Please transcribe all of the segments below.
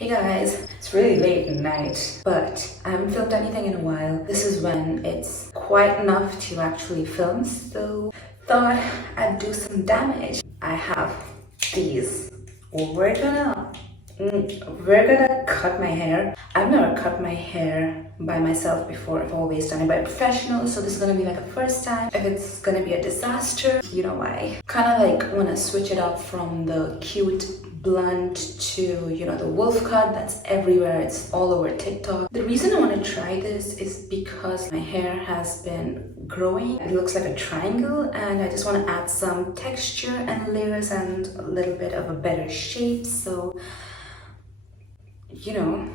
Hey guys, it's really late at night, but I haven't filmed anything in a while. This is when it's quiet enough to actually film, so thought I'd do some damage. I have these. We're gonna cut my hair. I've never cut my hair by myself before. I've always done it by a professional, so this is gonna be like a first time. If it's gonna be a disaster, you know why. Kind of like wanna switch it up from the cute blunt to, you know, the wolf cut that's everywhere. It's all over TikTok. The reason I want to try this is because my hair has been growing. It looks like a triangle and I just want to add some texture and layers and a little bit of a better shape. So, you know,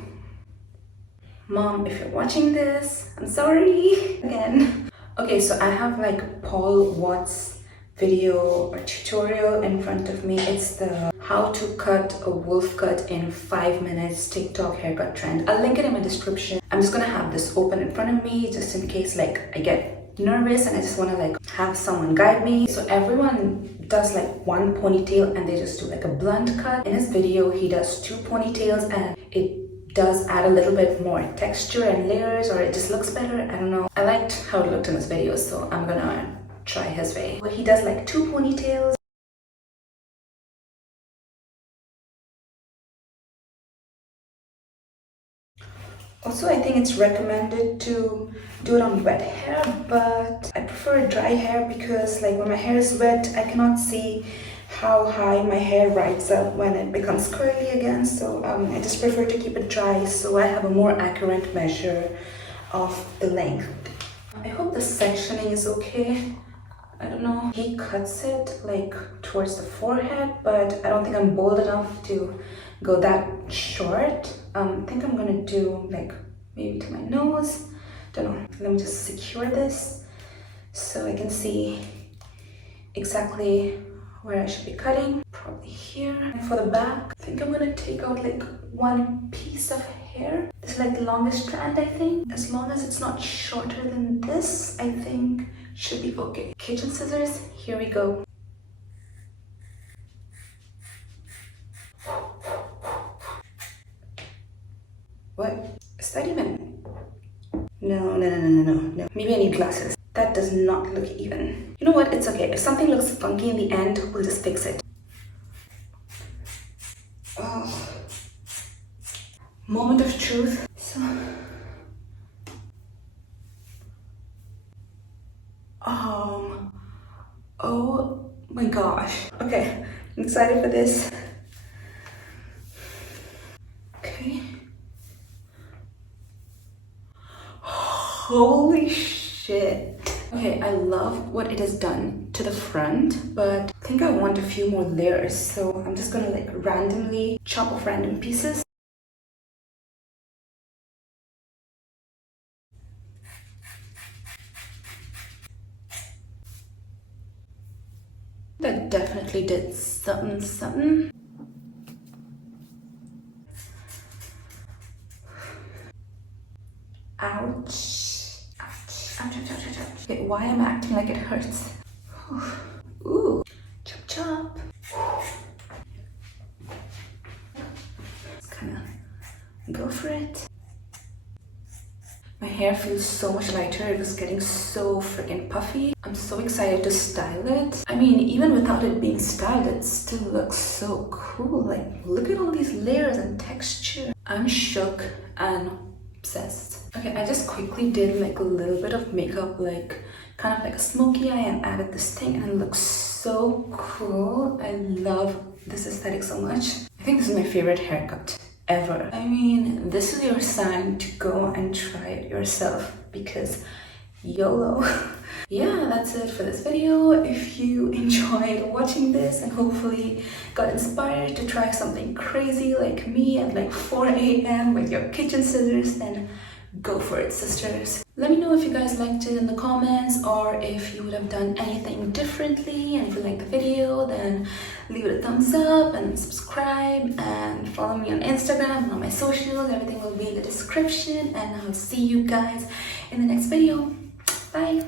Mom, if you're watching this, I'm sorry again. Okay, so I have like Paul Watts video or tutorial in front of me. It's the how to cut a wolf cut in 5 minutes TikTok haircut trend. I'll link it in my description. I'm just gonna have this open in front of me just in case like I get nervous and I just want to like have someone guide me. So everyone does like one ponytail and they just do like a blunt cut. In his video he does 2 ponytails and it does add a little bit more texture and layers, or it just looks better. I don't know. I liked how it looked in his video, so I'm gonna try his way. But he does like 2 ponytails. Also, I think it's recommended to do it on wet hair, but I prefer dry hair because like when my hair is wet, I cannot see how high my hair rises up when it becomes curly again. So I just prefer to keep it dry so I have a more accurate measure of the length. I hope the sectioning is okay. I don't know. He cuts it like towards the forehead, but I don't think I'm bold enough to go that short. I think I'm gonna do like maybe to my nose. Don't know. Let me just secure this so I can see exactly where I should be cutting. Probably here. And for the back, I think I'm gonna take out like one piece of hair. This is like the longest strand, I think. As long as it's not shorter than this, I think should be okay. Kitchen scissors, here we go. What? Is that even? No. Maybe I need glasses. That does not look even. You know what? It's okay. If something looks funky in the end, we'll just fix it. Oh. Moment of truth. So. Oh my gosh. Okay, I'm excited for this. Okay. Holy shit. Okay, I love what it has done to the front, but I think I want a few more layers. So I'm just gonna like randomly chop off random pieces. That definitely did something. Ouch. Okay, why am I acting like it hurts? Ooh, chop. Let's kind of go for it. My hair feels so much lighter. It was getting so freaking puffy. I'm so excited to style it. I mean, even without it being styled, it still looks so cool. Like, look at all these layers and texture. I'm shook and obsessed. Okay, I just quickly did like a little bit of makeup, like kind of like a smoky eye, and added this thing and it looks so cool. I love this aesthetic so much. I think this is my favorite haircut ever. I mean, this is your sign to go and try it yourself because YOLO. Yeah, that's it for this video. If you enjoyed watching this and hopefully got inspired to try something crazy like me at like 4 a.m. with your kitchen scissors, then go for it, sisters. Let me know if you guys liked it in the comments or if you would have done anything differently. And if you liked the video, then leave it a thumbs up and subscribe and follow me on Instagram and on my socials. Everything will be in the description, and I'll see you guys in the next video. Bye.